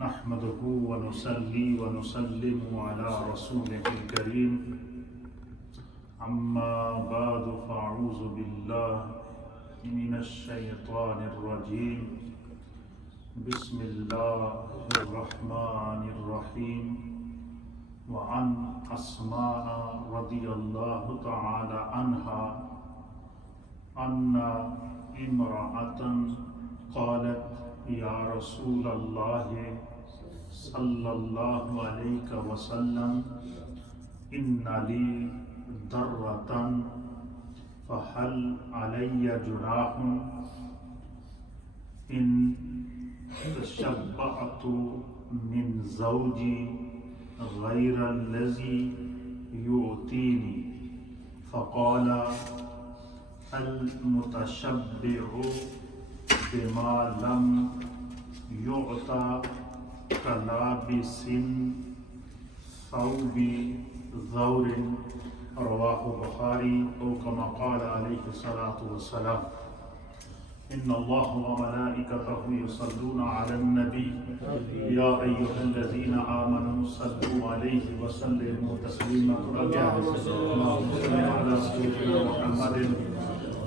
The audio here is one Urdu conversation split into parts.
نحمده ونصلي ونسلم على رسوله الكريم أما بعد فأعوذ بالله من الشيطان الرجيم بسم الله الرحمن الرحيم وعن أسماء رضي الله تعالى عنها أن امرأة قالت یا رسول اللہ صلی اللہ علیہ وسلم ان لی درۃ فہل علی جناح ان تشبعت من زوجی غیر الذی یعطینی فقال المتشبع بما لم يعطى كلابس ثوب ذور رواه البخاري او كما قال عليه الصلاة والسلام ان الله وملائكته يصلون على النبي يا ايها الذين امنوا صلوا عليه وسلموا تسليما اللهم صل على سيدنا محمد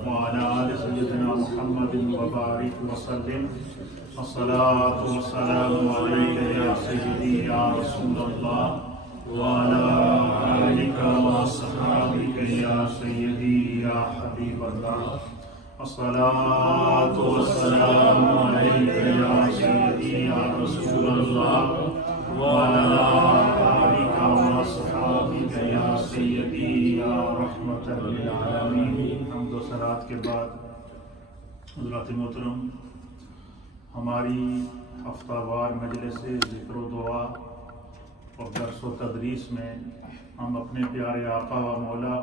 وعلى آل سيدنا محمد وبارك وسلم الصلاة والسلام عليك يا سيدي يا رسول الله وعلى آلك وأصحابك يا سيدي يا حبيب الله الصلاة والسلام عليك يا سيدي يا رسول الله وعلى آلك وأصحابك يا سيدي يا رحمة للعالمين. حمد و صلوات کے بعد حضرات محترم، ہماری ہفتہ وار مجلس ذکر و دعا اور درس و تدریس میں ہم اپنے پیارے آقا و مولا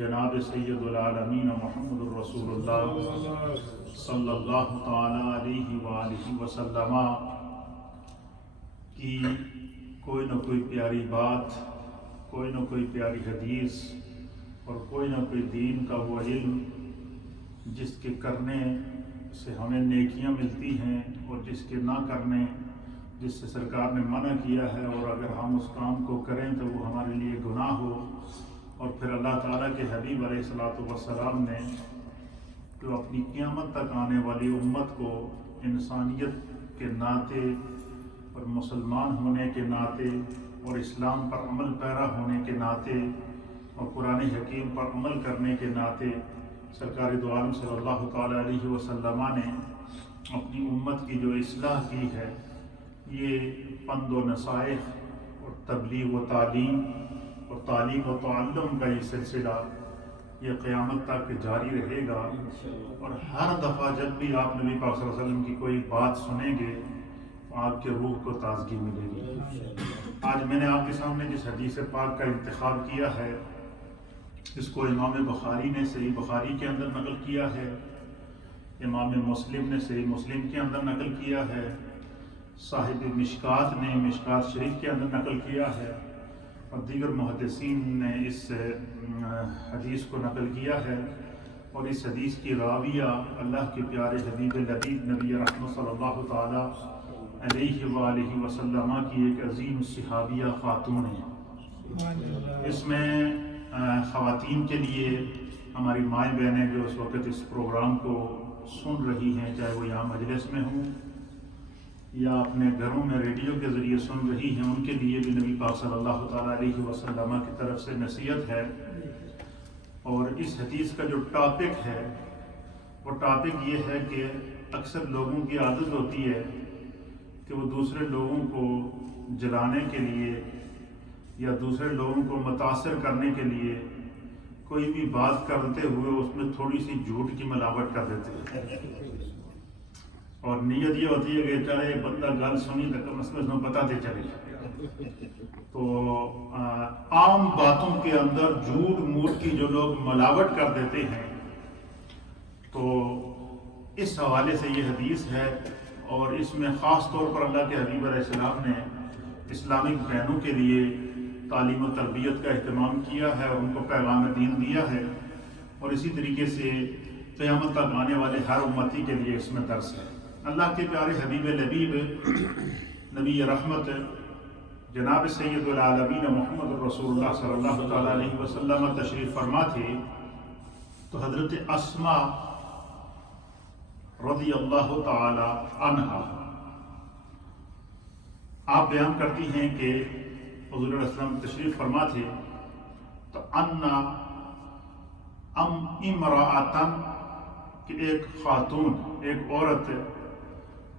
جناب سید العالمین محمد الرسول اللہ صلی اللہ تعالی علیہ وآلہ وسلم کی کوئی نہ کوئی پیاری بات، کوئی نہ کوئی پیاری حدیث اور کوئی نہ کوئی دین کا وہ علم جس کے کرنے سے ہمیں نیکیاں ملتی ہیں اور جس کے نہ کرنے جس سے سرکار نے منع کیا ہے، اور اگر ہم اس کام کو کریں تو وہ ہمارے لیے گناہ ہو، اور پھر اللہ تعالیٰ کے حبیب علیہ الصلوۃ والسلام نے جو اپنی قیامت تک آنے والی امت کو انسانیت کے ناطے اور مسلمان ہونے کے ناطے اور اسلام پر عمل پیرا ہونے کے ناطے اور قرآن حکیم پر عمل کرنے کے ناطے سرکار دو عالم صلی اللہ تعالیٰ علیہ وسلم نے اپنی امت کی جو اصلاح کی ہے، یہ پند و نصائح اور تبلیغ و تعلیم اور تعلیم و تعلم کا یہ سلسلہ یہ قیامت تک جاری رہے گا. اور ہر دفعہ جب بھی آپ نبی پاک صلی اللہ علیہ وسلم کی کوئی بات سنیں گے تو آپ کے روح کو تازگی ملے گی. آج میں نے آپ کے سامنے جس حدیث پاک کا انتخاب کیا ہے، اس کو امام بخاری نے صحیح بخاری کے اندر نقل کیا ہے، امام مسلم نے صحیح مسلم کے اندر نقل کیا ہے، صاحب مشکات نے مشکات شریف کے اندر نقل کیا ہے، اور دیگر محدثین نے اس حدیث کو نقل کیا ہے. اور اس حدیث کی راویہ اللہ کے پیارے حبیب لبیب نبی رحمت صلی اللہ تعالی علیہ وآلہ وسلم کی ایک عظیم صحابیہ خاتون ہیں. اس میں خواتین کے لیے ہماری مائیں بہنیں جو اس وقت اس پروگرام کو سن رہی ہیں، چاہے وہ یہاں مجلس میں ہوں یا اپنے گھروں میں ریڈیو کے ذریعے سن رہی ہیں، ان کے لیے بھی نبی پاک صلی اللہ تعالیٰ علیہ وسلم کی طرف سے نصیحت ہے. اور اس حدیث کا جو ٹاپک ہے وہ ٹاپک یہ ہے کہ اکثر لوگوں کی عادت ہوتی ہے کہ وہ دوسرے لوگوں کو جلانے کے لیے یا دوسرے لوگوں کو متاثر کرنے کے لیے کوئی بھی بات کرتے ہوئے اس میں تھوڑی سی جھوٹ کی ملاوٹ کر دیتے ہیں، اور نیت یہ ہوتی ہے کہ چلے بندہ گل سنی تو کم از کم اس میں پتہ دے چلے. تو عام باتوں کے اندر جھوٹ موٹ کی جو لوگ ملاوٹ کر دیتے ہیں، تو اس حوالے سے یہ حدیث ہے. اور اس میں خاص طور پر اللہ کے حبیب علیہ السلام نے اسلامک بہنوں کے لیے تعلیم و تربیت کا اہتمام کیا ہے اور ان کو پیغام دین دیا ہے، اور اسی طریقے سے قیامت تک آنے والے ہر امتی کے لیے اس میں درس ہے. اللہ کے پیارے حبیب لبیب نبی رحمت جناب سید العالمین محمد رسول اللہ صلی اللہ تعالیٰ علیہ وسلم تشریف فرما تھے، تو حضرت اسما رضی اللہ تعالی عنہا آپ بیان کرتی ہیں کہ حضور علیہ السلام تشریف فرما تھے تو انا امرأتن کہ ایک خاتون، ایک عورت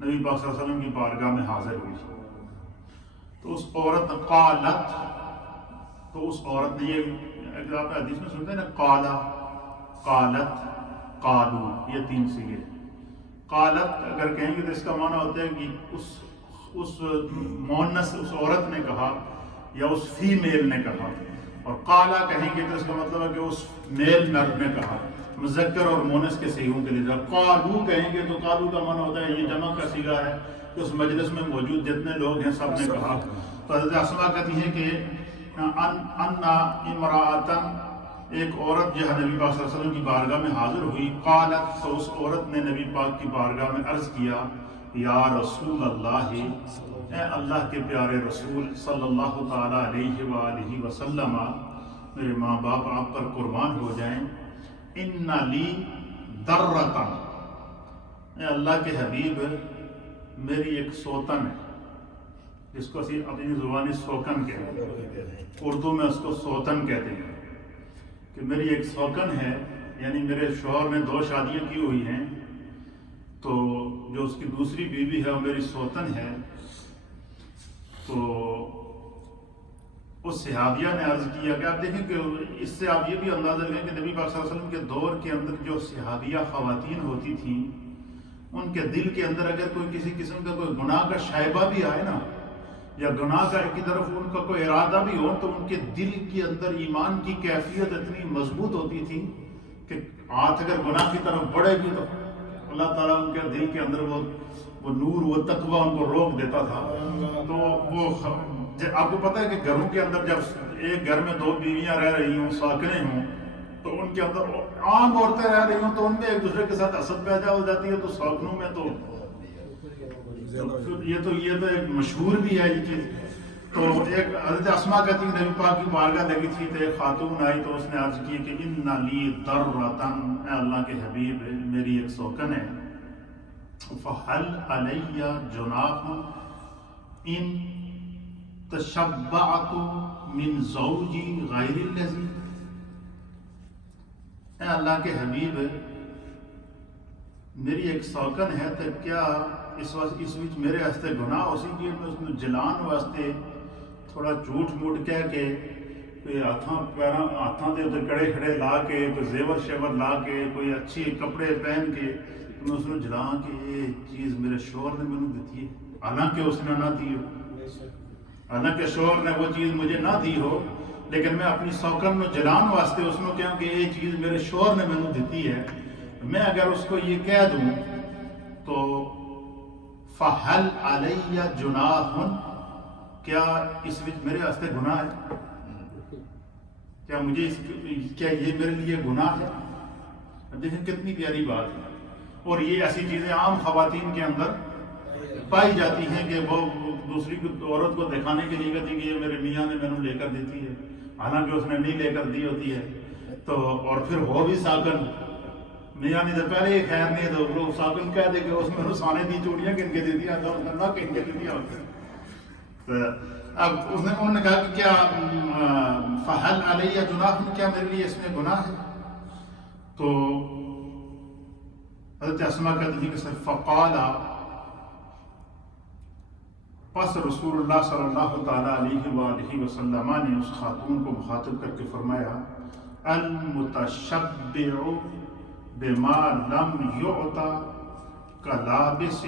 نبی پاک صلی اللہ علیہ وسلم کی بارگاہ میں حاضر ہوئی، تو اس عورت قالت، تو اس عورت نے یہ آپ حدیث میں سنتے ہیں نا، قالا، قالت، قالو، یہ تین صیغے۔ قالت اگر کہیں گے تو اس کا معنی ہوتا ہے کہ اس مؤنث اس عورت نے کہا یا اس فیمیل نے کہا، اور قالا کہیں گے تو اس کا مطلب ہے کہ اس میل مرد نے کہا، مذکر اور مؤنث کے صیغوں کے لیے۔ جب قالو کہیں گے تو قالو کا معنی ہوتا ہے یہ جمع کا صیغہ ہے کہ اس مجلس میں موجود جتنے لوگ ہیں سب نے کہا۔ تو حضرت اسما کہتی ہیں کہ انا امرأتن، ایک عورت جو ہے نبی پاک صلی اللہ علیہ وسلم کی بارگاہ میں حاضر ہوئی، قالت، تو اس عورت نے نبی پاک کی بارگاہ میں عرض کیا، یا رسول اللہ، اے اللہ کے پیارے رسول صلی اللہ تعالیٰ علیہ وآلہ وسلم، میرے ماں باپ آپ پر قربان ہو جائیں، ان لی درۃ، اے اللہ کے حبیب میری ایک سوتن ہے، جس کو اسی اپنی زبانی سوکن کہتے ہیں، اردو میں اس کو سوتن کہتے ہیں، کہ میری ایک سوکن ہے، یعنی میرے شوہر نے 2 شادیاں کی ہوئی ہیں، تو جو اس کی دوسری بیوی ہے وہ میری سوتن ہے۔ تو اس صحابیہ نے عرض کیا کہ آپ دیکھیں کہ اس سے آپ یہ بھی اندازہ لیں کہ نبی پاک صلی اللہ علیہ وسلم کے دور کے اندر جو صحابیہ خواتین ہوتی تھیں، ان کے دل کے اندر اگر کوئی کسی قسم کا کوئی گناہ کا شائبہ بھی آئے نا، یا گناہ کی طرف ان کا کوئی ارادہ بھی ہو، تو ان کے دل کے اندر ایمان کی کیفیت اتنی مضبوط ہوتی تھی کہ ہاتھ اگر گناہ کی طرف بڑھے گی تو اللہ تعالیٰ ان کے دل کے اندر وہ نور، وہ تقویٰ ان کو روک دیتا تھا۔ تو وہ آپ کو پتہ ہے کہ گھروں کے اندر جب ایک گھر میں 2 بیویاں رہ رہی ہوں، ساکنے ہوں، تو ان کے اندر عام عورتیں رہ رہی ہوں تو ان میں ایک دوسرے کے ساتھ حسد پیدا ہو جاتی ہے، تو ساکنوں میں تو یہ تو ایک مشہور بھی ہے یہ چیز۔ تو ایک حضرت اسما کہتی ہے نبی پاک کی بارگاہ لگی تھی تو ایک خاتون آئی تو اس نے عرض کی کہ ان لی درۃن، اے اللہ کے حبیب میری ایک سوکن ہے، فہل علی جناح ان تشبعت من زوجی غیر الذی، اے اللہ کے حبیب میری ایک سوکن ہے، تو کیا اس وقت میرے واسطے گناہ ہو سی کہ میں اس میں جلان واسطے تھوڑا جھوٹ موٹ کہہ کے کوئی ہاتھاں دے کڑے کھڑے لا کے، کوئی زیور شیور لا کے، کوئی اچھی کپڑے پہن کے میں اس میں جلاں کہ یہ چیز میرے شوہر نے مجھے دیتی ہے، حالانکہ اس نے نہ دی ہو، حالانکہ شوہر نے وہ چیز مجھے نہ دی ہو، لیکن میں اپنی سوکن میں جلان واسطے اس میں کہوں کہ یہ چیز میرے شوہر نے مجھے دیتی ہے، میں اگر اس کو یہ کہہ دوں تو فَهَلْ عَلَيَّ جُنَاحٌ، کیا اس وچ میرے واسطے گناہ ہے، کیا یہ میرے لیے گناہ ہے؟ دیکھیں کتنی پیاری بات ہے، اور یہ ایسی چیزیں عام خواتین کے اندر پائی جاتی ہیں کہ وہ دوسری عورت کو دکھانے کے لیے کہتی کہ یہ میرے میاں نے مینوں لے کر دیتی ہے، حالانکہ اس نے نہیں لے کر دی ہوتی ہے، تو اور پھر ہو بھی ساکن، میاں نے تو پہلے ہی خیر نہیں تو وہ ساکن کہہ دے کہ اس میں سانے دی چوڑیاں کن کے دی دیا تو اس نے نہ کن کے دی دیا ہوتا ہے۔ تو اب انہوں نے کہا کہ کیا فہل علیہ جناح، کیا میرے لیے اس میں گناہ ہے؟ تو حضرت اسما کہتی ہے کہ فقال، پس رسول اللہ صلی اللہ تعالیٰ علیہ وآلہ وسلم نے اس خاتون کو مخاطب کر کے فرمایا، المتشبع بما لم یعطا کلابس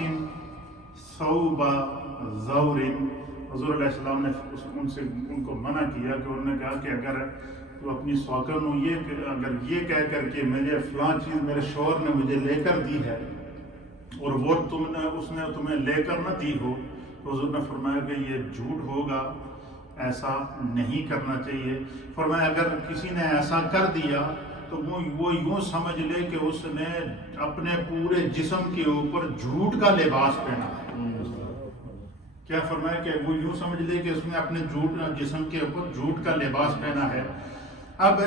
ثوب زور، حضور علیہ السلام نے ان کو منع کیا کہ انہوں نے کہا کہ اگر تو اپنی سوکن ہوں اگر یہ کہہ کر کے مجھے فلاں چیز میرے شوہر نے مجھے لے کر دی ہے اور وہ اس نے تمہیں لے کر نہ دی ہو، تو حضور نے فرمایا کہ یہ جھوٹ ہوگا، ایسا نہیں کرنا چاہیے۔ فرمایا اگر کسی نے ایسا کر دیا تو وہ یوں سمجھ لے کہ اس نے اپنے پورے جسم کے اوپر جھوٹ کا لباس پہنا ہے، کیا فرمایا کہ وہ یوں سمجھ لے کہ اس نے اپنے جسم کے اوپر جھوٹ کا لباس پہنا ہے۔ اب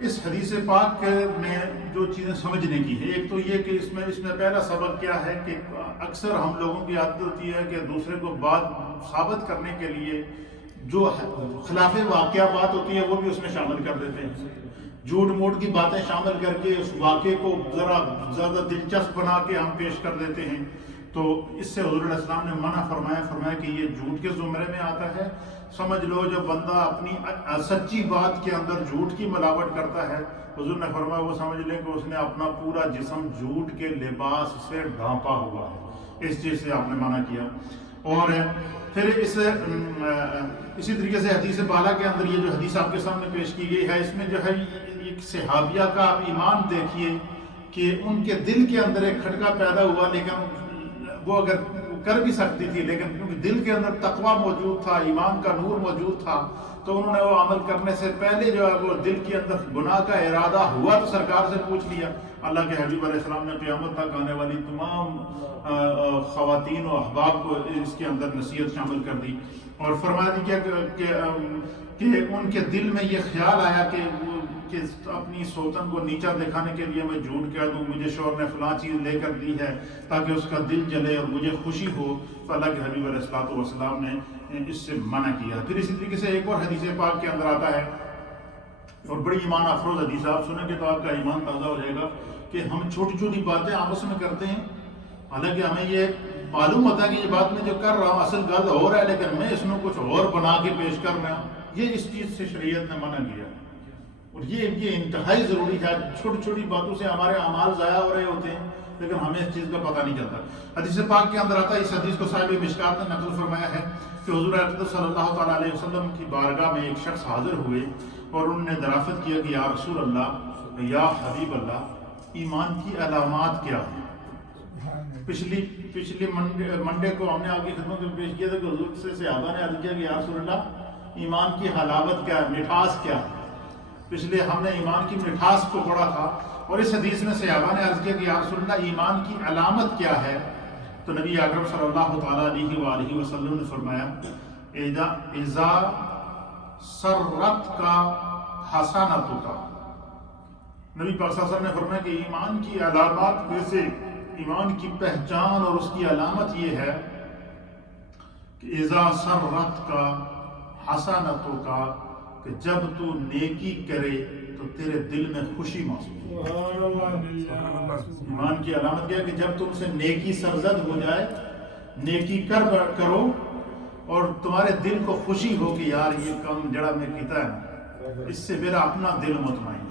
اس حدیث پاک میں جو چیزیں سمجھنے کی ہے، ایک تو یہ کہ اس میں پہلا سبق کیا ہے کہ اکثر ہم لوگوں کی عادت ہوتی ہے کہ دوسرے کو بات ثابت کرنے کے لیے جو خلاف واقعہ بات ہوتی ہے وہ بھی اس میں شامل کر دیتے ہیں، جھوٹ موٹ کی باتیں شامل کر کے اس واقعے کو ذرا زیادہ دلچسپ بنا کے ہم پیش کر دیتے ہیں۔ تو اس سے حضور علیہ السلام نے منع فرمایا کہ یہ جھوٹ کے زمرے میں آتا ہے۔ سمجھ لو جب بندہ اپنی سچی بات کے اندر جھوٹ کی ملاوٹ کرتا ہے، حضور نے فرمایا وہ سمجھ لیں کہ اس نے اپنا پورا جسم جھوٹ کے لباس سے ڈھانپا ہوا ہے۔ اس چیز سے آپ نے منع کیا۔ اور پھر اسی طریقے سے حدیث بالا کے اندر یہ جو حدیث آپ کے سامنے پیش کی گئی ہے، اس میں جو ہے ایک صحابیہ کا آپ ایمان دیکھیے کہ ان کے دل کے اندر ایک کھٹکا پیدا ہوا، لیکن وہ اگر کر بھی سکتی تھی، لیکن کیونکہ دل کے اندر تقویٰ موجود تھا، ایمان کا نور موجود تھا، تو انہوں نے وہ عمل کرنے سے پہلے جو ہے وہ دل کے اندر گناہ کا ارادہ ہوا تو سرکار سے پوچھ لیا۔ اللہ کے حبیب علیہ السلام نے قیامت تک آنے والی تمام خواتین و احباب کو اس کے اندر نصیحت شامل کر دی، اور فرما دی کہ ان کے دل میں یہ خیال آیا کہ اپنی سوتن کو نیچا دکھانے کے لیے میں جھوٹ کہہ دوں، مجھے شوہر نے فلاں چیز لے کر دی ہے تاکہ اس کا دل جلے اور مجھے خوشی ہو، تو اللہ کے حبیب علیہ السلام نے اس سے منع کیا۔ پھر اسی طریقے سے ایک اور حدیث پاک کے اندر آتا ہے، اور بڑی ایمان افروز حدیث، آپ سنیں گے تو آپ کا ایمان تازہ ہو جائے گا، کہ ہم چھوٹی چھوٹی باتیں آپس میں کرتے ہیں، حالانکہ ہمیں یہ معلوم ہوتا ہے کہ یہ بات میں جو کر رہا ہوں اصل گل ہو رہا ہے، لیکن میں اس میں کچھ اور بنا کے پیش کر رہا ہوں۔ یہ اس چیز سے شریعت نے منع کیا، اور یہ انتہائی ضروری ہے۔ چھوٹی چھوٹی باتوں سے ہمارے اعمال ضائع ہو رہے ہوتے ہیں، لیکن ہمیں اس چیز کا پتہ نہیں چلتا۔ حدیث پاک کے اندر آتا ہے، اس حدیث کو صاحب مشکات نے نقل فرمایا ہے کہ حضور اقدس صلی اللہ تعالیٰ علیہ وسلم کی بارگاہ میں ایک شخص حاضر ہوئے اور انہوں نے دریافت کیا کہ یا رسول اللہ، یا حبیب اللہ، ایمان کی علامات کیا ہیں؟ پچھلی منڈے کو ہم نے آپ کی خدمت میں پیش کیا تھا کہ حضور سے صحابہ نے عرض کیا کہ یا رسول اللہ، ایمان کی حلاوت کیا ہے، مٹھاس کیا ہے؟ پچھلے ہم نے ایمان کی مٹھاس کو پڑھا تھا، اور اس حدیث میں صحابہ نے عرض کیا کہ یا رسول اللہ، ایمان کی علامت کیا ہے؟ تو نبی اکرم صلی اللہ تعالیٰ علیہ وآلہ وسلم نے فرمایا، اذا سرت کا حسنت کا۔ نبی پاک صلی اللہ علیہ وسلم نے فرمایا کہ ایمان کی علامات میں سے، ایمان کی پہچان اور اس کی علامت یہ ہے کہ اذا سرت کا حسنت کا، کہ جب تو نیکی کرے تو تیرے دل میں خوشی محسوس ہو۔ ایمان کی علامت کیا ہے کہ جب تم سے نیکی سرزد ہو جائے، نیکی کرو اور تمہارے دل کو خوشی ہو کہ یار یہ کام جڑا میں کیتا ہے، اس سے میرا اپنا دل مطمئن ہے۔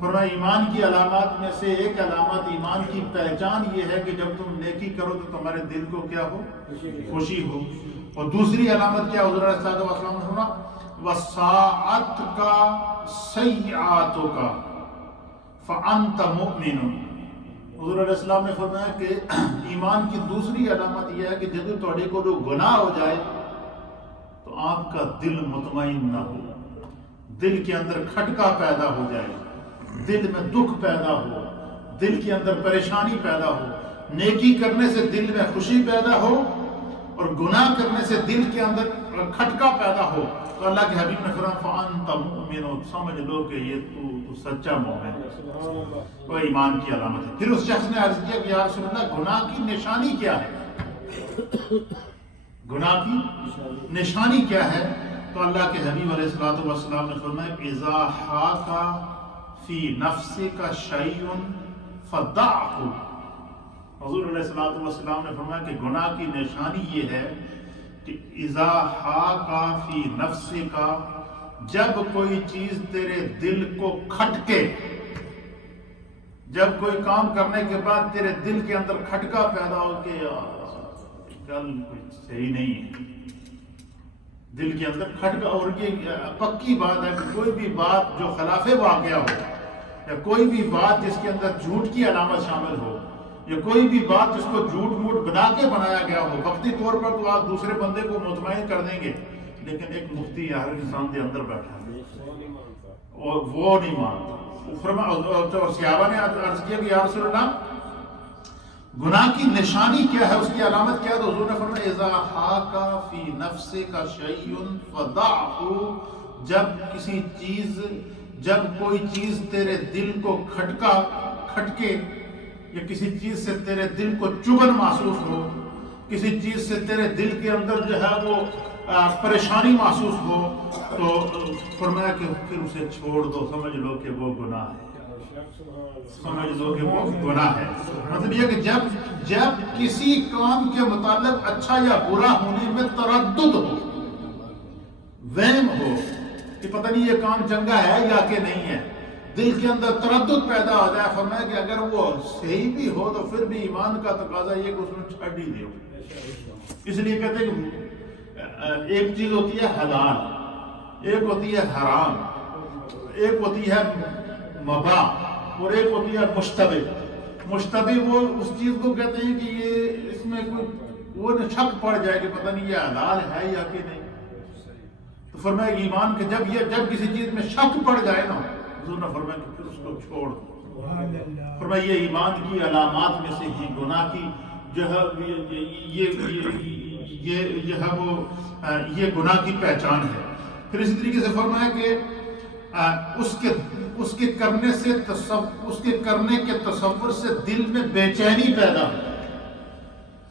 فرمایا ایمان کی علامات میں سے ایک علامت، ایمان کی پہچان یہ ہے کہ جب تم نیکی کرو تو تمہارے دل کو کیا ہو؟ خوشی ہو۔ اور دوسری علامت کیا؟ حضور صلی اللہ علیہ وسلم نے فرمایا وَسَاعَتْ کا سَيِّعَاتُ کا فَأَنْتَ مُؤْمِنٌ۔ حضور علیہ السلام نے فرمایا کہ ایمان کی دوسری علامت یہ ہے کہ جب تھوڑے کو گناہ ہو جائے تو آپ کا دل مطمئن نہ ہو، دل کے اندر کھٹکا پیدا ہو جائے، دل میں دکھ پیدا ہو، دل کے اندر پریشانی پیدا ہو۔ نیکی کرنے سے دل میں خوشی پیدا ہو اور گناہ کرنے سے دل کے اندر کھٹکا پیدا ہو، تو اللہ کے حبیب نے فرمایا فَأَنْتَ مُؤْمِنٌ، سمجھ لو کہ یہ تو سچا مومن ہے، وہ ایمان کی علامت ہے۔ پھر اس شخص نے عرض کیا کہ یا رسول اللہ، گناہ کی نشانی کیا ہے؟ گناہ کی نشانی کیا ہے؟ تو اللہ کے حبیب علیہ السلام نے فرمایا اِذَا حَاكَ فِي نَفْسِكَ شَيْءٌ فَدَعْهُ۔ حضور علیہ السلام نے فرمایا کہ گناہ کی نشانی یہ ہے کہ اذا حاک فی نفسک، جب کوئی چیز تیرے دل کو کھٹکے، جب کوئی کام کرنے کے بعد تیرے دل کے اندر کھٹکا پیدا ہو کہ گل کچھ صحیح نہیں ہے، دل کے اندر کھٹکا۔ اور یہ پکی بات ہے کہ کوئی بھی بات جو خلاف واقعہ ہو، یا کوئی بھی بات جس کے اندر جھوٹ کی علامت شامل ہو، یا کوئی بھی بات جس کو جھوٹ موٹ بنا کے بنایا گیا ہو، وقتی طور پر تو آپ دوسرے بندے کو مطمئن کر دیں گے، لیکن ایک مفتی ہر انسان کے اندر بیٹھا ہے اور وہ نہیں مانتا۔ اور صحابہ نے عرض کیا کہ یا رسول اللہ، گناہ کی نشانی کیا ہے، اس کی علامت کیا ہے؟ تو حضور نے فرمایا اذا حاک فی نفسک شیء فدعہ، جب کوئی چیز تیرے دل کو کھٹکے یا کسی چیز سے تیرے دل کو چبھن محسوس ہو، کسی چیز سے تیرے دل کے اندر جو ہے وہ پریشانی محسوس ہو، تو فرمایا کہ پھر اسے چھوڑ دو، سمجھ لو کہ وہ گناہ ہے، سمجھ لو کہ وہ گناہ ہے۔ مطلب یہ کہ جب کسی کام کے متعلق اچھا یا برا ہونے میں تردد ہو، وہم ہو کہ پتہ نہیں یہ کام چنگا ہے یا کہ نہیں ہے، دل کے اندر تردد پیدا ہو جائے، فرمایا کہ اگر وہ صحیح بھی ہو تو پھر بھی ایمان کا تقاضا یہ کہ اس میں چھڈ ہی دیو۔ اس لیے کہتے ہیں کہ ایک چیز ہوتی ہے حلال، ایک ہوتی ہے حرام، ایک ہوتی ہے مباح، اور ایک ہوتی ہے مشتبہ۔ مشتبہ وہ اس چیز کو کہتے ہیں کہ یہ اس میں کوئی وہ شک پڑ جائے کہ پتہ نہیں یہ حلال ہے یا کہ نہیں۔ تو فرمایا کہ ایمان کے جب کسی چیز میں شک پڑ جائے نا، حضور نے فرمایا کہ پھر اس کو چھوڑ دو۔ فرمایا یہ ایمان کی علامات میں سے ہی گناہ کی جو ہے یہ گناہ کی پہچان ہے۔ پھر اسی طریقے سے فرمایا کہ اس کے کرنے کے تصور سے دل میں بے چینی پیدا ہو۔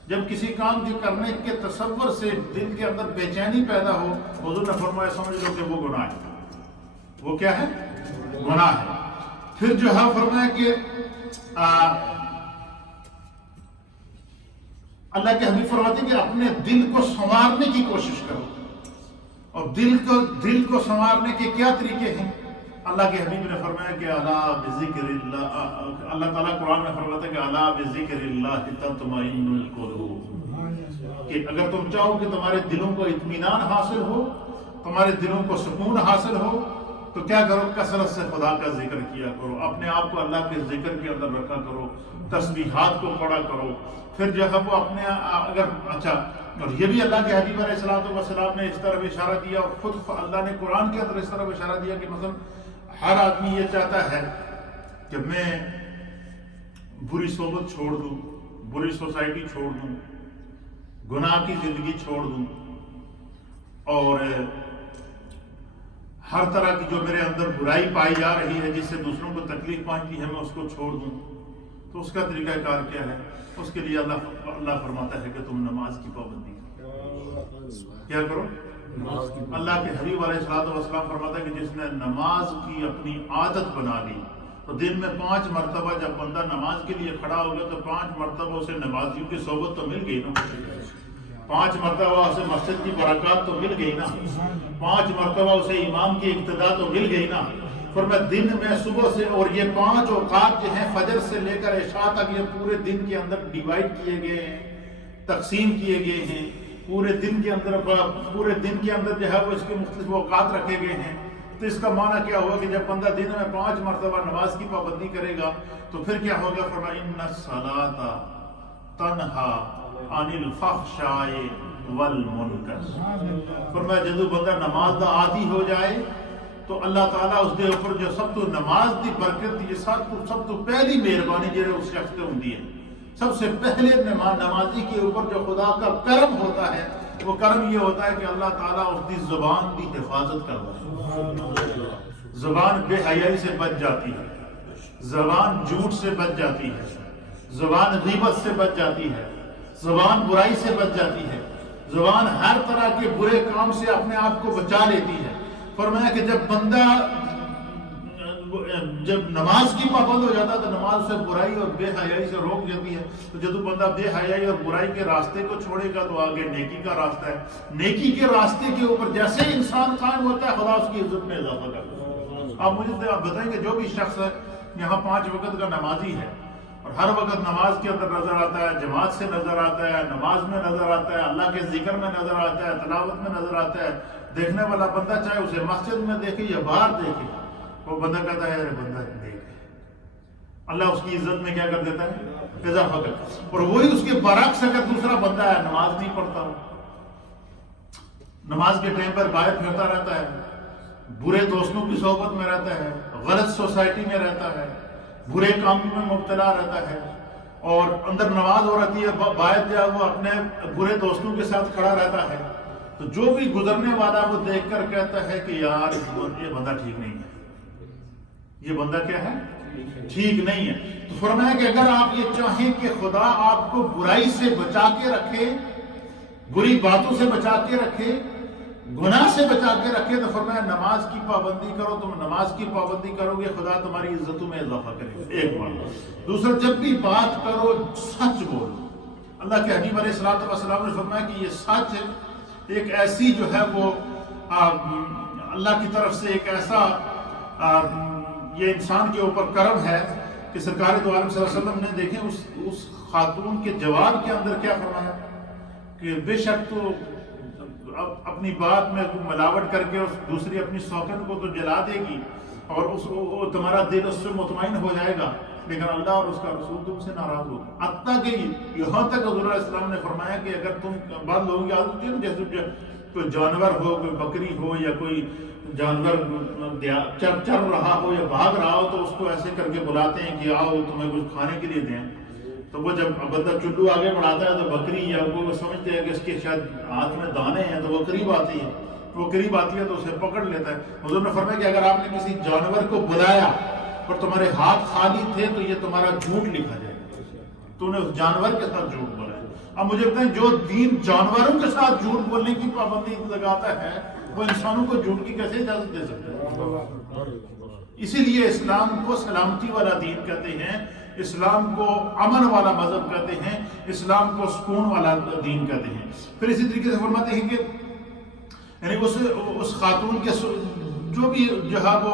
جب کسی کام کے کرنے کے تصور سے دل کے اندر بے چینی پیدا ہو، حضور نے فرمایا سمجھ لو کہ وہ گناہ ہے۔ وہ کیا ہے؟ گناہ ہے۔ پھر جو ہے فرمایا کہ اللہ کے حبیب فرماتے ہیں کہ اپنے دل کو سنوارنے کی کوشش کرو، اور دل کو سنوارنے کے کیا طریقے ہیں؟ اللہ کے حبیب نے فرمایا کہ الا بذکر اللہ، اللہ تعالیٰ قرآن میں فرماتا ہے کہ الا بذکر اللہ تطمئن القلوب، کہ اگر تم چاہو کہ تمہارے دلوں کو اطمینان حاصل ہو، تمہارے دلوں کو سکون حاصل ہو، تو کیا کرو؟ کثرت سے خدا کا ذکر کیا کرو، اپنے آپ کو اللہ کے ذکر کے اندر رکھا کرو، تسبیحات کو پڑھا کرو۔ پھر جو ہے وہ اپنے اور یہ بھی اللہ کے حبیب علیہ السلام نے اس طرف اشارہ دیا، اور خود اللہ نے قرآن کے اندر اس طرف اشارہ دیا کہ مثلا ہر آدمی یہ چاہتا ہے کہ میں بری صحبت چھوڑ دوں، بری سوسائٹی چھوڑ دوں، گناہ کی زندگی چھوڑ دوں، اور ہر طرح کی جو میرے اندر برائی پائی جا رہی ہے جس سے دوسروں کو تکلیف پہنچتی ہے میں اس کو چھوڑ دوں۔ تو اس کا طریقہ کار کیا ہے؟ اس کے لیے اللہ فرماتا ہے کہ تم نماز کی پابندی کرو۔ کیا کرو؟ اللہ کے حبیب علیہ السلام فرماتا ہے کہ جس نے نماز کی اپنی عادت بنا لی، تو دن میں 5 مرتبہ جب بندہ نماز کے لیے کھڑا ہو گیا تو 5 مرتبہ اسے نمازیوں کی صحبت تو مل گئی نا، 5 مرتبہ اسے مسجد کی برکات تو مل گئی نا، 5 مرتبہ اسے امام کی اقتداء تو مل گئی نا۔ فرمایا دن میں صبح سے، اور یہ 5 اوقات جو ہیں فجر سے لے کر عشاء تک، یہ پورے دن کے اندر ڈیوائیڈ کیے گئے ہیں، تقسیم کیے گئے ہیں، پورے دن کے اندر جو ہے وہ اس کے مختلف اوقات رکھے گئے ہیں۔ تو اس کا معنی کیا ہوا کہ جب بندہ دن میں 5 مرتبہ نماز کی پابندی کرے گا تو پھر کیا ہوگا؟ فرمایا ان الصلاۃ تنہا عن الفحشاء والمنکر۔ فرمایا جدو بندہ نماز دا عادی ہو جائے تو اللہ تعالیٰ اس دے اوپر جو سب تو نماز دی برکت دی، سب تو پہلی مہربانی جو اس شخص تے ہوندی ہے، سب سے پہلے نمازی کے اوپر جو خدا کا کرم ہوتا ہے، وہ کرم یہ ہوتا ہے کہ اللہ تعالیٰ اس دی زبان دی حفاظت کرتا ہے۔ زبان بے حیائی سے بچ جاتی ہے، زبان جھوٹ سے بچ جاتی ہے، زبان غیبت سے بچ جاتی ہے، زبان برائی سے بچ جاتی ہے، زبان ہر طرح کے برے کام سے اپنے آپ کو بچا لیتی ہے۔ فرمایا کہ جب بندہ جب نماز کی پابند ہو جاتا ہے تو نماز سے برائی اور بے حیائی سے روک دیتی ہے۔ تو جب بندہ بے حیائی اور برائی کے راستے کو چھوڑے گا تو آگے نیکی کا راستہ ہے، نیکی کے راستے کے اوپر جیسے انسان قائم ہوتا ہے خدا اس کی عزت میں اضافہ کرتا ہے۔ آپ مجھے بتائیں کہ جو بھی شخص ہے یہاں 5 وقت کا نمازی ہے اور ہر وقت نماز کے اندر نظر آتا ہے، جماعت سے نظر آتا ہے، نماز میں نظر آتا ہے، اللہ کے ذکر میں نظر آتا ہے، تلاوت میں نظر آتا ہے، دیکھنے والا بندہ چاہے اسے مسجد میں دیکھے یا باہر دیکھے، وہ بندہ کہتا ہے ارے بندہ نیک ہے، اللہ اس کی عزت میں کیا کر دیتا ہے؟ اضافہ کرتا ہے۔ اور وہی اس کے برعکس اگر دوسرا بندہ ہے نماز نہیں پڑھتا ہو، نماز کے ٹائم پر باہر پھرتا رہتا ہے، برے دوستوں کی صحبت میں رہتا ہے، غلط سوسائٹی میں رہتا ہے، برے کاموں میں مبتلا رہتا ہے، اور اندر نماز ہو رہتی ہے، باہر جو ہے وہ اپنے برے دوستوں کے ساتھ کھڑا رہتا ہے، تو جو بھی گزرنے والا وہ دیکھ کر کہتا ہے کہ یار یہ بندہ ٹھیک نہیں ہے، یہ بندہ کیا ہے، ٹھیک نہیں ہے۔ تو فرمایا کہ اگر آپ یہ چاہیں کہ خدا آپ کو برائی سے بچا کے رکھے، بری باتوں سے بچا کے رکھے، گناہ سے بچا کے رکھے، تو فرمایا نماز کی پابندی کرو۔ تم نماز کی پابندی کرو گے، خدا تمہاری عزتوں میں اضافہ کرے گا، ایک بات۔ دوسرا، جب بھی بات کرو سچ بولو۔ اللہ کے حبیب علیہ الصلوۃ والسلام نے فرمایا کہ یہ سچ ایک ایسی جو ہے وہ اللہ کی طرف سے ایک ایسا یہ انسان کے اوپر کرم ہے کہ سرکار دو عالم صلی اللہ علیہ وسلم نے دیکھیں اس خاتون کے جواب کے اندر کیا فرمایا کہ بے شک تو اپنی بات میں ملاوٹ کر کے دوسری اپنی سوکن کو تو جلا دے گی اور تمہارا دل اس سے مطمئن ہو جائے گا، لیکن اللہ اور اس کا رسول تم سے ناراض ہوگا۔ حتیٰ کہ یہاں تک حضور علیہ السلام نے فرمایا کہ اگر تم بعض لوگوں کی عادت ہوتی ہے نا، جیسے کوئی جانور ہو، کوئی بکری ہو یا کوئی جانور چر رہا ہو یا بھاگ رہا ہو، تو اس کو ایسے کر کے بلاتے ہیں کہ آؤ تمہیں کچھ کھانے کے لیے دیں، تو وہ جب بندہ چلو آگے بڑھاتا ہے تو بکری یا وہ سمجھتے ہیں کہ اس کے شاید ہاتھ میں دانے ہیں، تو وہ قریب آتی ہے، تو اسے پکڑ لیتا ہے۔ حضور نے فرمایا کہ اگر آپ نے کسی جانور کو بلایا اور تمہارے ہاتھ خالی تھے تو یہ تمہارا جھوٹ لکھا جائے گا، تو نے اس جانور کے ساتھ جھوٹ بولا ہے۔ اب مجھے بتائیں جو دین جانوروں کے ساتھ جھوٹ بولنے کی پابندی لگاتا ہے، وہ انسانوں کو جھوٹ کی کیسے اجازت دے سکتا ہے؟ اسی لیے اسلام کو سلامتی والا دین کہتے ہیں، اسلام کو امن والا مذہب کہتے ہیں، اسلام کو سکون والا دین کہتے ہیں۔ پھر اسی طریقے سے فرماتے ہیں کہ یعنی اس خاتون کے جو بھی جو ہے وہ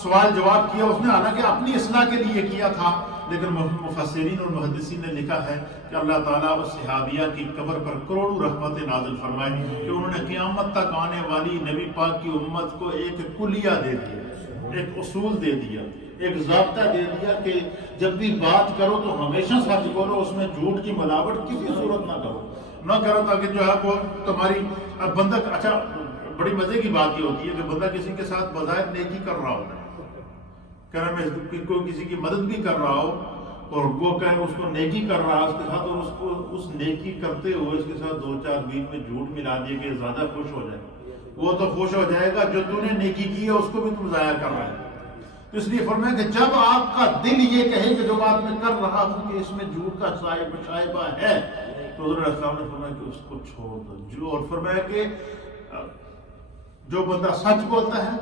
سوال جواب کیا، اس نے حالانکہ اپنی اصلاح کے لیے کیا تھا، لیکن مفسرین اور محدثین نے لکھا ہے کہ اللہ تعالیٰ اس صحابیہ کی قبر پر کروڑوں رحمتیں نازل فرمائے کہ انہوں نے قیامت تک آنے والی نبی پاک کی امت کو ایک کلیہ دے دیا، ایک اصول دے دیا، ایک ضابطہ دے دیا کہ جب بھی بات کرو تو ہمیشہ سچ بولو، اس میں جھوٹ کی ملاوٹ کسی صورت نہ کرو تاکہ جو ہے وہ تمہاری بندہ اچھا بڑی مزے کی بات یہ ہوتی ہے کہ بندہ کسی کے ساتھ بظاہر نیکی کر رہا ہوتا ہے، کہنا میں کوئی کسی کی مدد بھی کر رہا ہو اور وہ کہے اس کو نیکی کر رہا ہے اس کے ساتھ، اور اس کو اس نیکی کرتے ہوئے اس کے ساتھ دو چار بیچ میں جھوٹ ملا دیے کہ زیادہ خوش ہو جائے، وہ تو خوش ہو جائے گا جو تو نے نیکی کی ہے اس کو بھی تم ضائع کر رہا ہے۔ تو اس لیے فرمایا کہ جب آپ کا دل یہ کہے کہ جو بات میں کر رہا ہوں کہ اس میں جھوٹ کا شائبہ ہے، تو حضور علیہ السلام نے فرمایا کہ اس کو چھوڑ دو۔ اور فرمایا کہ جو بندہ سچ بولتا ہے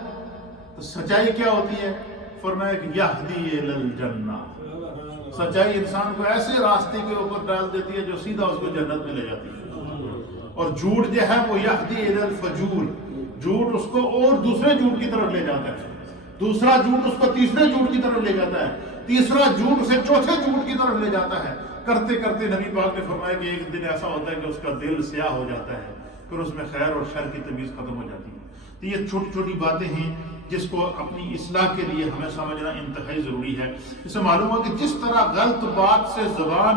تو سچائی کیا ہوتی ہے؟ فرمایا کہ یہدی الی الجنہ، سچائی انسان کو ایسے راستے کے اوپر ڈال دیتی ہے جو سیدھا اس کو جنت میں لے جاتی ہے، اور جھوٹ جو ہے وہ یہدی الی الفجور، جھوٹ اس کو اور دوسرے جھوٹ کی طرف لے جاتا ہے، دوسرا جھوٹ اس کو تیسرے جھوٹ کی طرف لے جاتا ہے، تیسرا جھوٹ اسے چوتھے جھوٹ کی طرف لے جاتا ہے، کرتے کرتے نبی پاک نے فرمایا کہ ایک دن ایسا ہوتا ہے کہ اس کا دل سیاہ ہو جاتا ہے، پھر اس میں خیر اور شر کی تمیز ختم ہو جاتی ہے۔ تو یہ چھوٹی چھوٹی باتیں ہیں جس کو اپنی اصلاح کے لیے ہمیں سمجھنا انتہائی ضروری ہے۔ اس سے معلوم ہو کہ جس طرح غلط بات سے زبان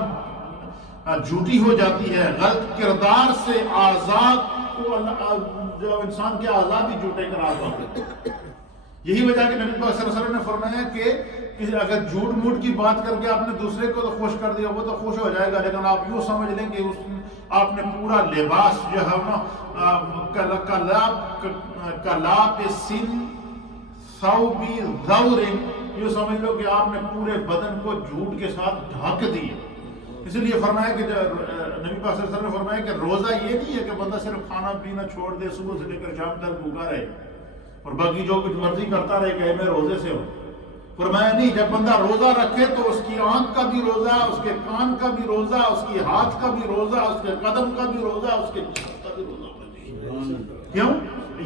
جھوٹی ہو جاتی ہے، غلط کردار سے آزاد کو جو انسان کے آزاد بھی جھوٹے قرار پاتے ہیں۔ یہی وجہ کہ نبی پاک صلی اللہ علیہ وسلم نے فرمایا کہ اگر جھوٹ موٹ کی بات کر کے آپ نے دوسرے کو تو خوش کر دیا وہ تو خوش ہو جائے گا، لیکن آپ یوں سمجھ لیں کہ آپ نے پورا لباس جو ہے نا کلاب سن ثوبی ذور، یوں سمجھ لو کہ آپ نے پورے بدن کو جھوٹ کے ساتھ ڈھک دیا۔ اسی لیے فرمایا کہ نبی پاک صلی اللہ علیہ وسلم نے فرمایا کہ روزہ یہ نہیں ہے کہ بندہ صرف کھانا پینا چھوڑ دے، صبح سے لے کر شام تک بھوکا رہے اور باقی جو کچھ مرضی کرتا رہے کہ میں روزے سے ہوں۔ فرمایا نہیں، جب بندہ روزہ رکھے تو اس کی آنکھ کا بھی روزہ، اس کے کان کا بھی روزہ، اس کی ہاتھ کا بھی روزہ، اس کے قدم کا بھی روزہ، اس کے چھت کا بھی روزہ۔ کیوں؟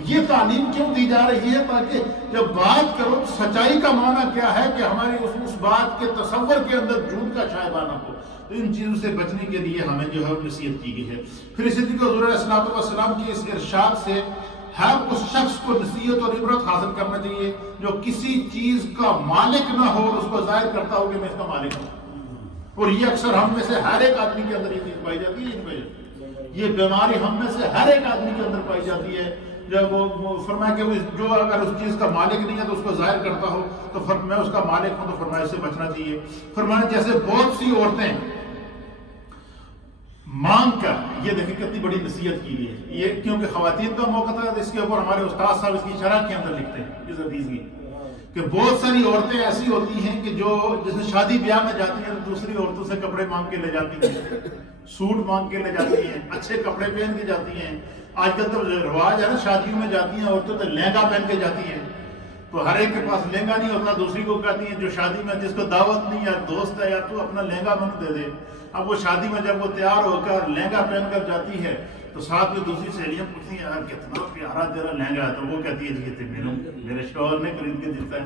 یہ تعلیم کیوں دی جا رہی ہے؟ تاکہ جب بات کرو سچائی کا معنی کیا ہے کہ ہماری اس بات کے تصور کے اندر جھوٹ کا شائبہ نہ ہو۔ تو ان چیزوں سے بچنے کے لیے ہمیں جو ہے نصیحت کی گئی ہے۔ پھر اسی طریقے حضور علیہ السلام کی اس ارشاد سے ہر اس شخص کو نصیحت اور عبرت حاصل کرنا چاہیے جو کسی چیز کا مالک نہ ہو اور اس کو ظاہر کرتا ہو کہ میں اس کا مالک ہوں۔ اور یہ اکثر ہم میں سے ہر ایک آدمی کے اندر یہ چیز پائی جاتی ہے، یہ بیماری ہم میں سے ہر ایک آدمی کے اندر پائی جاتی ہے۔ جب وہ فرمایا کہ جو اگر اس چیز کا مالک نہیں ہے تو اس کو ظاہر کرتا ہو تو میں اس کا مالک ہوں، تو فرمایا اس سے بچنا چاہیے۔ فرمایا جیسے بہت سی عورتیں مانگ کر، یہ دیکھیں کتنی بڑی نصیحت کی گئی ہے یہ، کیونکہ خواتین کا موقع تھا، اس کے اوپر ہمارے استاد صاحب اس کی شرح کے اندر لکھتے ہیں اس حدیث کی کہ بہت ساری عورتیں ایسی ہوتی ہیں کہ جو جیسے شادی بیاہ میں جاتی ہیں تو دوسری عورتوں سے کپڑے مانگ کے لے جاتی ہیں، سوٹ مانگ کے لے جاتی ہیں، اچھے کپڑے پہن کے جاتی ہیں. آج کل تو رواج ہے نا، شادیوں میں جاتی ہیں عورتوں تو لہنگا پہن کے جاتی ہیں، تو ہر ایک کے پاس لہنگا نہیں ہوتا، دوسری کو کہتی ہیں جو شادی میں جس کو دعوت نہیں ہے، دوست ہے، یا تو اپنا لہنگا من دے دے. اب وہ شادی میں جب وہ تیار ہو کر لہنگا پہن کر جاتی ہے تو ساتھ میں دوسری سہیلیاں پوچھتی ہیں یار کتنا پیارا تیرا لہنگا ہے، تو وہ کہتی ہے جی میرے شوہر نے خرید کے دیتا ہے،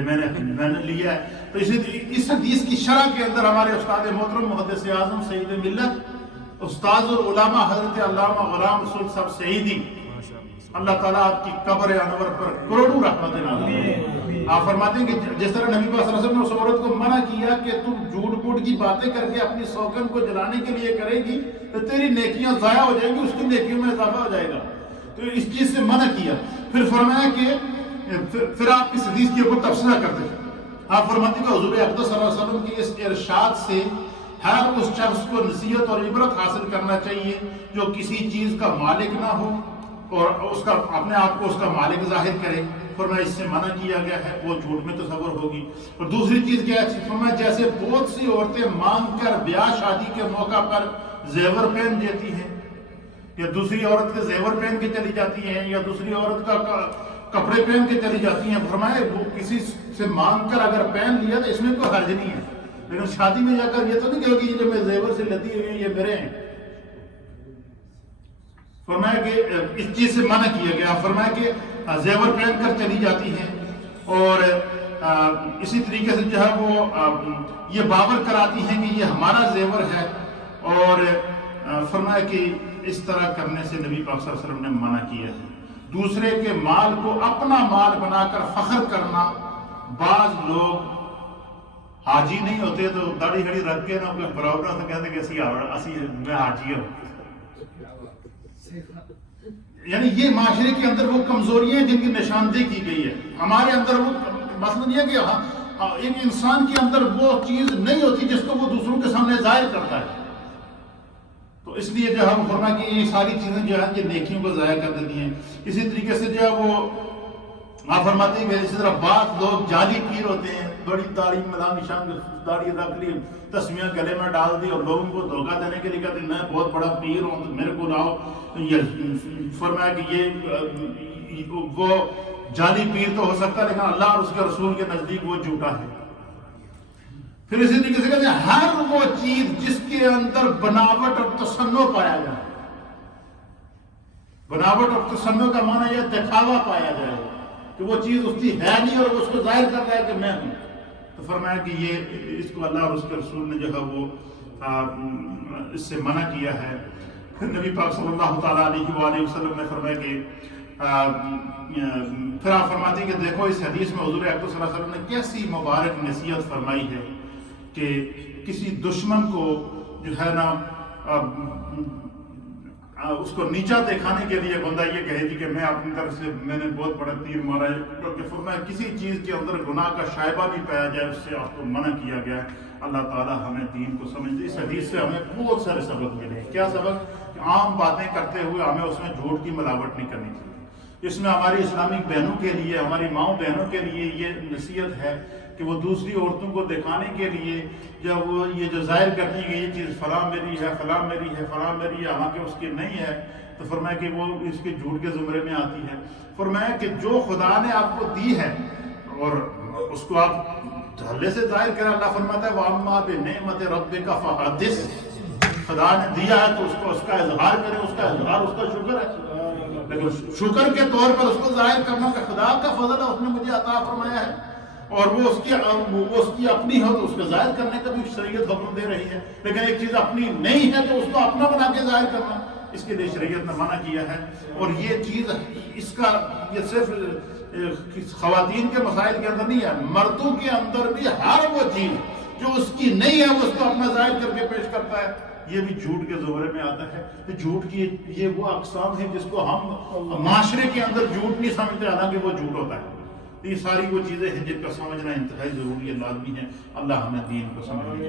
میں نے لیا ہے. تو اس حدیث کی شرح کے اندر ہمارے استاد محترم محدث اعظم سید ملت استاذ العلماء حضرت علامہ غلام رسول صاحب سعیدی، اللہ تعالیٰ آپ کی قبر انور پر کروڑوں رحمتیں نازل کرے. آپ فرماتے ہیں کہ جس طرح نبی پاک صلی اللہ علیہ وسلم نے اس عورت کو منع کیا کہ تم جھوٹ موٹ کی باتیں کر کے اپنی سوگن کو جلانے کے لیے کرے گی تو تیری نیکیاں ضائع ہو جائیں گی، اس کی نیکیوں میں اضافہ ہو جائے گا، تو اس چیز سے منع کیا. پھر فرمایا کہ پھر آپ اس حدیث کے اوپر تبصرہ کرتے ہیں. آپ فرماتے ہیں کہ حضور اقدس صلی اللہ علیہ وسلم کی اس ارشاد سے ہر اس شخص کو نصیحت اور عبرت حاصل کرنا چاہیے جو کسی چیز کا مالک نہ ہو اور اس کا اپنے آپ کو اس کا مالک ظاہر کرے. فرمایا اس سے منع کیا گیا ہے، وہ جھوٹ میں تصور ہوگی. اور دوسری چیز کیا ہے؟ فرمایا جیسے بہت سی عورتیں مانگ کر بیاہ شادی کے موقع پر زیور پہن دیتی ہیں، یا دوسری عورت کے زیور پہن کے چلی جاتی ہیں، یا دوسری عورت کا کپڑے پہن کے چلی جاتی ہیں. فرمایا وہ کسی سے مانگ کر اگر پہن لیا تو اس میں کوئی حرج نہیں ہے، لیکن شادی میں جا کر یہ تو نہیں کہو کہ یہ جو میں زیور سے لدی ہوئی ہیں یہ میرے ہیں. فرمایا کہ اس چیز سے منع کیا گیا. فرمایا کہ زیور پہن کر چلی جاتی ہیں، اور اسی طریقے سے جو ہے وہ یہ باور کراتی ہیں کہ یہ ہمارا زیور ہے. اور فرمایا کہ اس طرح کرنے سے نبی پاک صلی اللہ علیہ وسلم نے منع کیا ہے. دوسرے کے مال کو اپنا مال بنا کر فخر کرنا. بعض لوگ حاجی نہیں ہوتے تو داڑھی گھڑی رکھ کے نا برابر سے کہتے کہ میں حاجی ہوں. یعنی یہ معاشرے کے اندر وہ کمزوریاں ہیں جن کی نشاندہی کی گئی ہے. ہمارے اندر وہ مثلا یہ کہ ایک انسان کے اندر وہ چیز نہیں ہوتی جس کو وہ دوسروں کے سامنے ظاہر کرتا ہے. تو اس لیے جو ہم فرمایا کہ یہ ساری چیزیں جو ہیں یہ نیکیوں کو ضائع کر دیتی ہیں. اسی طریقے سے جو ہے وہ آپ فرماتے ہیں کہ اسی طرح بعض لوگ جعلی پیر ہوتے ہیں، بڑی داڑھی مدام نشان داڑھی رکھ لی، تسمیاں گلے میں ڈال دی اور لوگوں کو دھوکہ دینے کے لیے کہتے ہیں میں بہت بڑا پیر ہوں تو میرے کو لاؤ. فرمایا کہ یہ وہ جعلی پیر تو ہو سکتا ہے لیکن اللہ اور اس کے رسول کے نزدیک وہ جھوٹا ہے. پھر اسی طریقے سے کہتے ہیں ہر وہ چیز جس کے اندر بناوٹ اور تصنع پایا جائے. بناوٹ اور تصنع کا معنی یہ دکھاوا پایا جائے کہ وہ چیز اس کی ہے نہیں اور اس کو ظاہر کر رہا ہے کہ میں ہوں. تو فرمایا کہ یہ اس کو اللہ اور اس کے رسول نے جو ہے وہ اس سے منع کیا ہے. پھر نبی پاک صلی اللہ تعالیٰ علیہ وآلہ وسلم نے فرمایا کہ پھر آپ فرماتے ہیں کہ دیکھو اس حدیث میں حضور اقدس صلی اللہ علیہ وسلم نے کیسی مبارک نصیحت فرمائی ہے کہ کسی دشمن کو جو ہے نا اس کو نیچا دکھانے کے لیے بندہ یہ کہے گی کہ میں اپنی طرف سے میں نے بہت بڑا تیر مارا ہے. کیونکہ فرمایا کسی چیز کے اندر گناہ کا شائبہ بھی پایا جائے اس سے آپ کو منع کیا گیا ہے. اللہ تعالیٰ ہمیں دین کو سمجھتے. اس حدیث سے ہمیں بہت سارے سبق ملے ہیں. کیا سبق؟ کہ عام باتیں کرتے ہوئے ہمیں اس میں جھوٹ کی ملاوٹ نہیں کرنی چاہیے. اس میں ہماری اسلامک بہنوں کے لیے، ہماری ماؤں بہنوں کے لیے یہ نصیحت ہے کہ وہ دوسری عورتوں کو دکھانے کے لیے جب وہ یہ جو ظاہر کرتی ہے کہ یہ چیز فلاں میری ہے، فلاں میری ہے، فلاں میری ہے، حالانکہ اس کی نہیں ہے، تو فرمایا کہ وہ اس کے جھوٹ کے زمرے میں آتی ہے. فرمایا کہ جو خدا نے آپ کو دی ہے اور اس کو آپ دھڑلے سے ظاہر کریں. اللہ فرماتا ہے وَأَمَّا بِنِعْمَةِ رَبِّكَ فَحَدِّثْ. خدا نے دیا ہے تو اس کا اظہار کریں. اس کا اظہار اس کا شکر ہے، لیکن شکر کے طور پر اس کو ظاہر کرنا کہ خدا کا فضل ہے، اس نے مجھے عطا فرمایا ہے اور وہ اس کی اپنی ہو تو اس کو ظاہر کرنے کا بھی شریعت حکم دے رہی ہے. لیکن ایک چیز اپنی نہیں ہے تو اس کو اپنا بنا کے ظاہر کرنا، اس کے لیے شریعت نے منع کیا ہے. اور یہ چیز اس کا یہ صرف خواتین کے مسائل کے اندر نہیں ہے، مردوں کے اندر بھی ہر وہ چیز جو اس کی نہیں ہے وہ اس کو اپنا ظاہر کر کے پیش کرتا ہے. یہ بھی جھوٹ کے زمرے میں آتا ہے. جھوٹ کی یہ وہ اقسام ہے جس کو ہم معاشرے کے اندر جھوٹ نہیں سمجھتے، حالانکہ وہ جھوٹ ہوتا ہے. یہ ساری وہ چیزیں ہیں جن کا سمجھنا انتہائی ضروری ہے، لازمی ہے. اللہ ہمیں دین کو سمجھنے